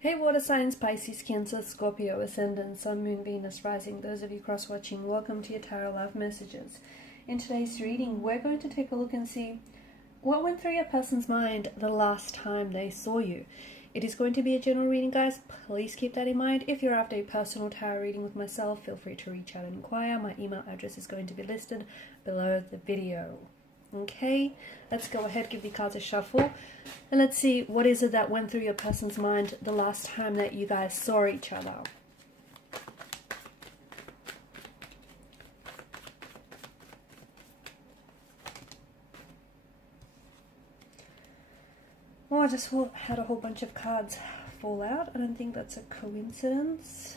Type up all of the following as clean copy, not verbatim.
Hey water signs, Pisces, Cancer, Scorpio, Ascendant, Sun, Moon, Venus, Rising. Those of you cross-watching, welcome to your Tarot Love Messages. In today's reading, we're going to take a look and see what went through your person's mind the last time they saw you. It is going to be a general reading, guys. Please keep that in mind. If you're after a personal tarot reading with myself, feel free to reach out and inquire. My email address is going to be listed below the video. Okay, let's go ahead, give the cards a shuffle, and let's see what is it that went through your person's mind the last time that you guys saw each other. Oh, I just had a whole bunch of cards fall out. I don't think that's a coincidence.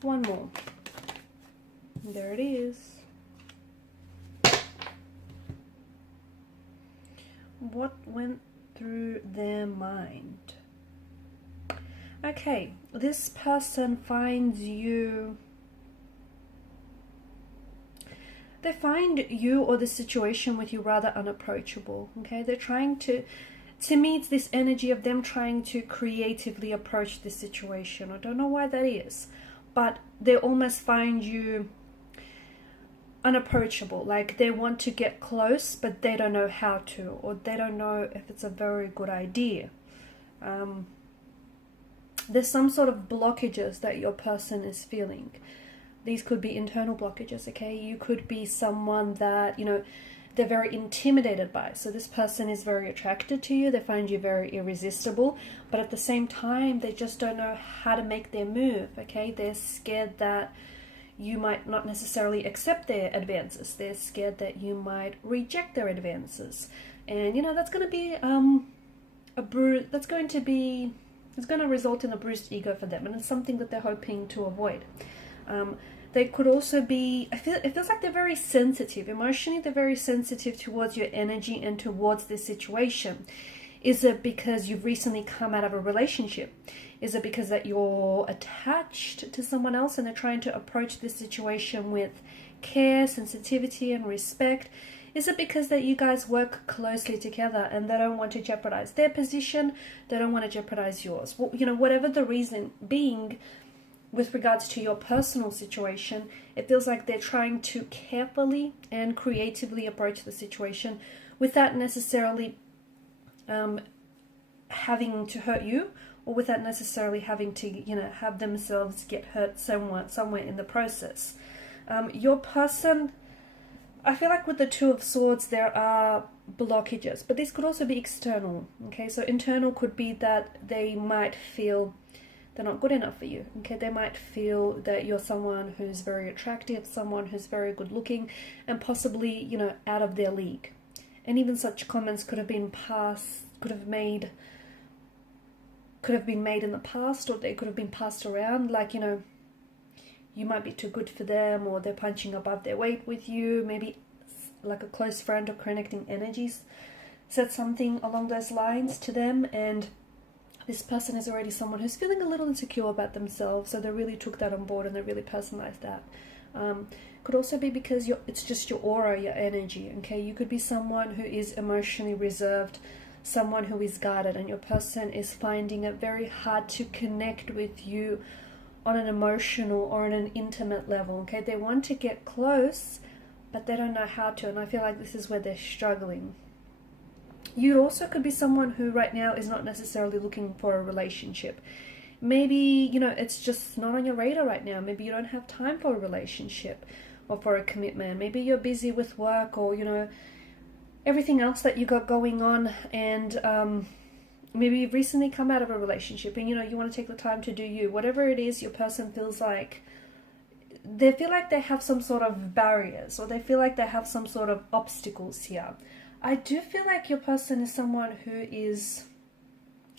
One more. There it is. What went through their mind? Okay, this person finds you... They find you or the situation with you rather unapproachable, okay? They're trying to me, it's this energy of them trying to creatively approach this situation. I don't know why that is, but they almost find you unapproachable, like they want to get close but they don't know how to, or they don't know if it's a very good idea. There's some sort of blockages that your person is feeling. These could be internal blockages, okay? You could be someone that, you know, they're very intimidated by. So this person is very attracted to you. They find you very irresistible, but at the same time, they just don't know how to make their move, okay? They're scared that you might not necessarily accept their advances. They're scared that you might reject their advances. And, you know, that's going to be it's going to result in a bruised ego for them. And it's something that they're hoping to avoid. They could also be, it feels like they're very sensitive. Emotionally, they're very sensitive towards your energy and towards this situation. Is it because you've recently come out of a relationship? Is it because that you're attached to someone else and they're trying to approach this situation with care, sensitivity, and respect? Is it because that you guys work closely together and they don't want to jeopardize their position? They don't want to jeopardize yours? Well, you know, whatever the reason being, with regards to your personal situation, it feels like they're trying to carefully and creatively approach the situation without necessarily having to hurt you, or without necessarily having to, you know, have themselves get hurt somewhere in the process. Your person, I feel like with the Two of Swords, there are blockages, but this could also be external, okay? So internal could be that they might feel they're not good enough for you, okay? They might feel that you're someone who's very attractive, someone who's very good looking, and possibly, you know, out of their league. And even such comments could have been made in the past, or they could have been passed around, like, you know, you might be too good for them, or they're punching above their weight with you. Maybe like a close friend or connecting energies said something along those lines to them, and this person is already someone who's feeling a little insecure about themselves, so they really took that on board and they really personalized that. Could also be because it's just your aura, your energy, okay? You could be someone who is emotionally reserved, someone who is guarded, and your person is finding it very hard to connect with you on an emotional or on an intimate level, okay? They want to get close, but they don't know how to, and I feel like this is where they're struggling. You also could be someone who right now is not necessarily looking for a relationship. Maybe, you know, it's just not on your radar right now. Maybe you don't have time for a relationship or for a commitment. Maybe you're busy with work, or, you know, everything else that you got going on, and maybe you've recently come out of a relationship and, you know, you want to take the time to do you. Whatever it is, your person feels like they have some sort of barriers, or they feel like they have some sort of obstacles here. I do feel like your person is someone who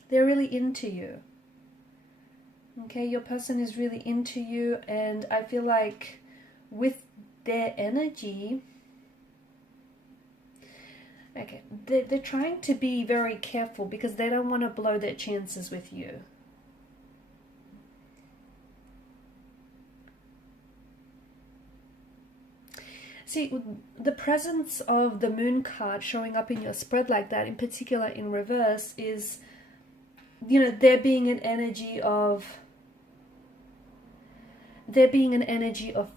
they're really into you. Okay, your person is really into you, and I feel like with their energy, okay, they're trying to be very careful because they don't want to blow their chances with you. See, the presence of the moon card showing up in your spread like that, in particular in reverse, is, you know, there being an energy of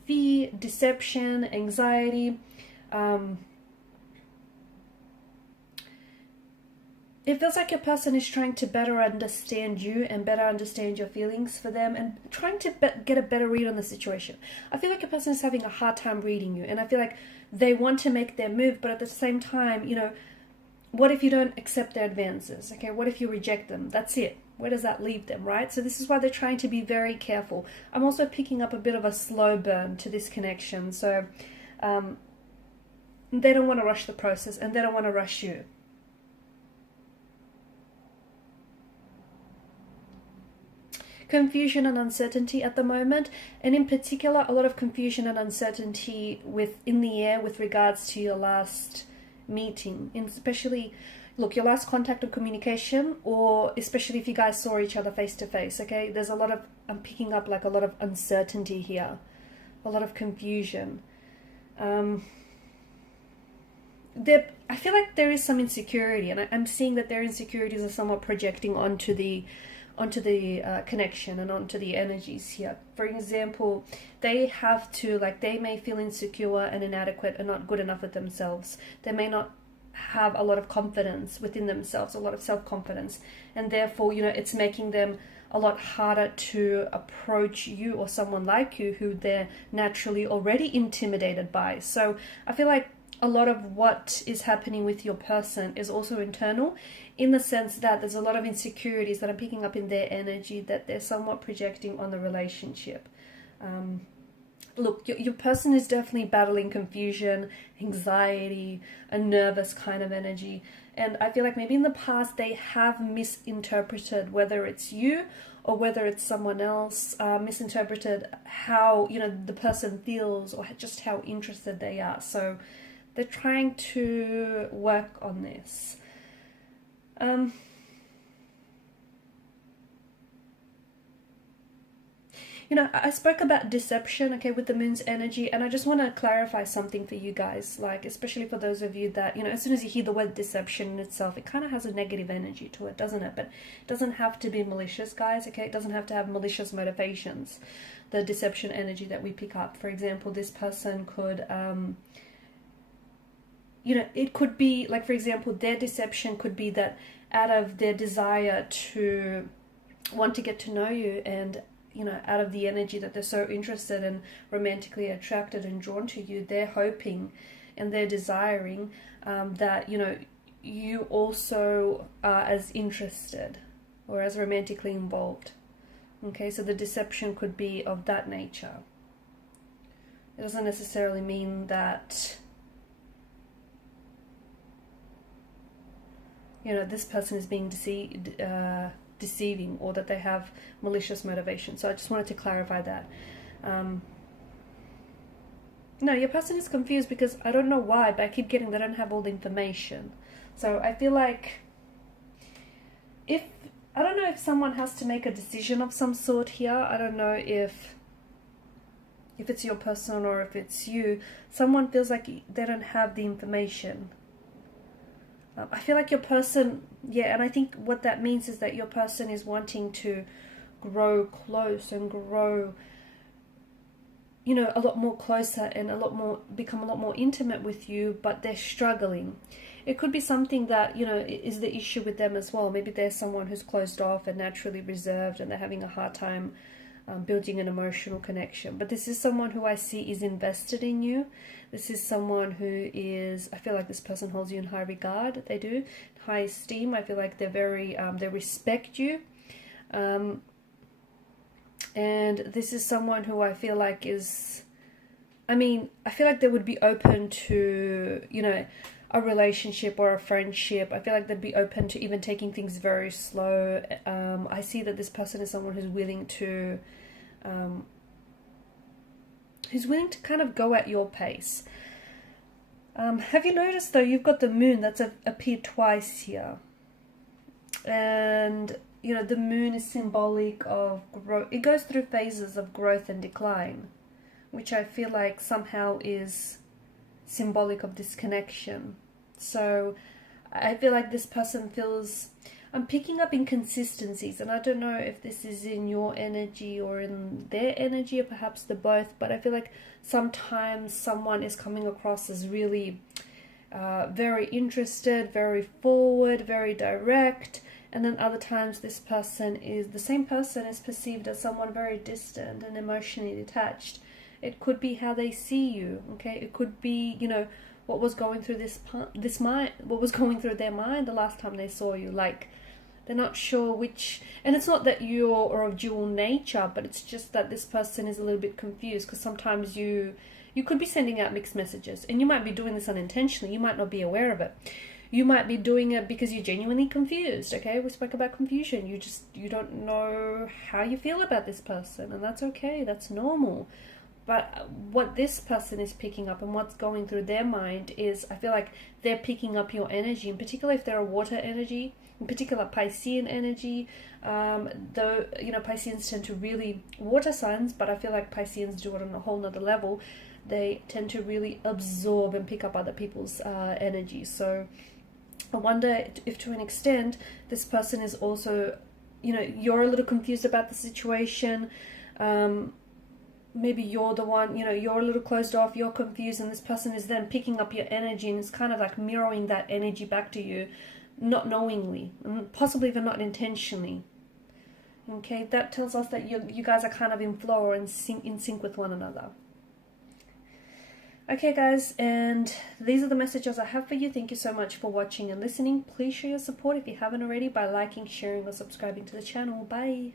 fear, deception, anxiety. It feels like your person is trying to better understand you and better understand your feelings for them, and trying to get a better read on the situation. I feel like your person is having a hard time reading you, and I feel like they want to make their move, but at the same time, you know, what if you don't accept their advances? Okay, what if you reject them? That's it. Where does that leave them, right? So this is why they're trying to be very careful. I'm also picking up a bit of a slow burn to this connection. So they don't want to rush the process, and they don't want to rush you. Confusion and uncertainty at the moment, and in particular a lot of confusion and uncertainty in the air with regards to your last meeting, and especially, look, your last contact or communication, or especially if you guys saw each other face to face. Okay, there's a lot of, I'm picking up like a lot of uncertainty here, a lot of confusion. I feel like there is some insecurity, and I'm seeing that their insecurities are somewhat projecting onto the connection and onto the energies here. For example, they have to, like, they may feel insecure and inadequate and not good enough with themselves. They may not have a lot of confidence within themselves, a lot of self-confidence, and therefore, you know, it's making them a lot harder to approach you or someone like you who they're naturally already intimidated by. So I feel like a lot of what is happening with your person is also internal, in the sense that there's a lot of insecurities that I'm picking up in their energy that they're somewhat projecting on the relationship. Look, your person is definitely battling confusion, anxiety, a nervous kind of energy. And I feel like maybe in the past they have misinterpreted, whether it's you or whether it's someone else, misinterpreted how, you know, the person feels, or just how interested they are. So they're trying to work on this. You know, I spoke about deception, okay, with the moon's energy, and I just want to clarify something for you guys, like, especially for those of you that, you know, as soon as you hear the word deception in itself, it kind of has a negative energy to it, doesn't it? But it doesn't have to be malicious, guys, okay? It doesn't have to have malicious motivations, the deception energy that we pick up. For example, this person could, you know, it could be, like, for example, their deception could be that out of their desire to want to get to know you, and, you know, out of the energy that they're so interested and romantically attracted and drawn to you, they're hoping and they're desiring that, you know, you also are as interested or as romantically involved. Okay, so the deception could be of that nature. It doesn't necessarily mean that, you know, this person is being deceiving, or that they have malicious motivation. So I just wanted to clarify that. No, your person is confused because I don't know why, but I keep getting they don't have all the information. So I feel like I don't know if someone has to make a decision of some sort here. I don't know if it's your person or if it's you. Someone feels like they don't have the information. I feel like your person, yeah, and I think what that means is that your person is wanting to grow close and grow, you know, a lot more closer and become a lot more intimate with you, but they're struggling. It could be something that, you know, is the issue with them as well. Maybe there's someone who's closed off and naturally reserved, and they're having a hard time building an emotional connection. But this is someone who I see is invested in you. This is someone who is, I feel like this person holds you in high regard. They do, high esteem. I feel like they're very, they respect you. And this is someone who I feel like is, I mean, I feel like they would be open to, you know, a relationship or a friendship. I feel like they'd be open to even taking things very slow. I see that this person is someone who's willing to kind of go at your pace. Have you noticed though, you've got the moon that's appeared twice here, and you know, the moon is symbolic of growth. It goes through phases of growth and decline, which I feel like somehow is symbolic of this connection. So I feel like this person feels, I'm picking up inconsistencies, and I don't know if this is in your energy or in their energy, or perhaps the both, but I feel like sometimes someone is coming across as really very interested, very forward, very direct, and then other times the same person is perceived as someone very distant and emotionally detached. It could be how they see you, okay? It could be, you know, what was going through what was going through their mind the last time they saw you. Like, they're not sure which, and it's not that you're of dual nature, but it's just that this person is a little bit confused, because sometimes you could be sending out mixed messages, and you might be doing this unintentionally. You might not be aware of it. You might be doing it because you're genuinely confused, okay? We spoke about confusion. You don't know how you feel about this person, and that's okay. That's normal. But what this person is picking up and what's going through their mind is, I feel like they're picking up your energy, in particular if they're a water energy, in particular Piscean energy. Though, you know, Pisceans tend to really, water signs, but I feel like Pisceans do it on a whole nother level. They tend to really absorb and pick up other people's energy. So I wonder if to an extent this person is also, you know, you're a little confused about the situation. Maybe you're the one, you know, you're a little closed off, you're confused, and this person is then picking up your energy and it's kind of like mirroring that energy back to you, not knowingly, and possibly even not intentionally. Okay, that tells us that you guys are kind of in flow or in sync with one another. Okay guys, and these are the messages I have for you. Thank you so much for watching and listening. Please show your support if you haven't already by liking, sharing or subscribing to the channel. Bye.